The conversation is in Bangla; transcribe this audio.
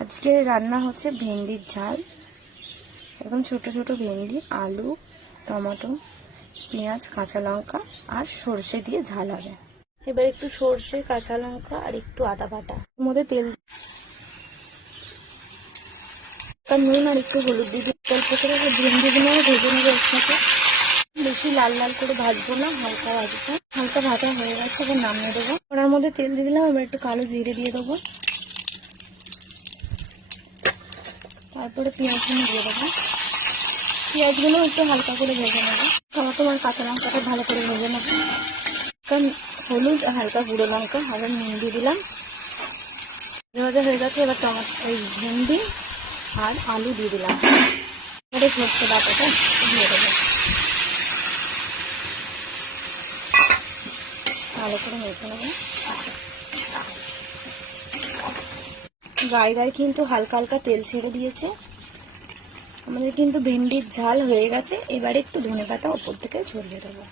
আজকে রান্না হচ্ছে ভেন্ডির ঝাল। একদম ছোট ছোট ভেন্ডি, আলু, টমেটো, পেঁয়াজ, কাঁচা লঙ্কা আর সর্ষে দিয়ে ঝাল হবে। এবার একটু সর্ষে, কাঁচা লঙ্কা আর একটু আদা বাটা, এর মধ্যে তেল, নুন আর একটু হলুদ দিয়ে অল্প করে ভেন্ডিগুলো ভেজে নেবো একসাথে। বেশি লাল লাল করে ভাজবো না, হালকা ভাজবো। হালকা ভাজা হয়ে গেছে, এবার নামিয়ে দেবো। ওনার মধ্যে তেল দিয়ে দিলাম, এবার একটু কালো জিরে দিয়ে দেবো, তারপরে পেঁয়াজগুলো দিয়ে দেবো। পেঁয়াজগুলো একটু হালকা করে ভেজে নেবো। টমেটো আর কাঁচা লঙ্কাটা ভালো করে ভেজে নেবো। হলুদ, হালকা গুঁড়ো লঙ্কা, আবার নুন দিয়ে দিলাম। ভাজা হয়ে গেছে, এবার টমেটো, ভেন্ডি আর আলু দিয়ে দিলাম। এবারে সর্ষে বাটাটা দিয়ে দেবো, ভালো করে মেখে নেবো। গায়ে গায়ে কিন্তু হালকা হালকা তেল ছেড়ে দিয়েছে। আমাদের কিন্তু ভেন্ডির ঝাল হয়ে গেছে। এবারে একটু ধনেপাতা ওপর থেকে ছড়িয়ে দেবো।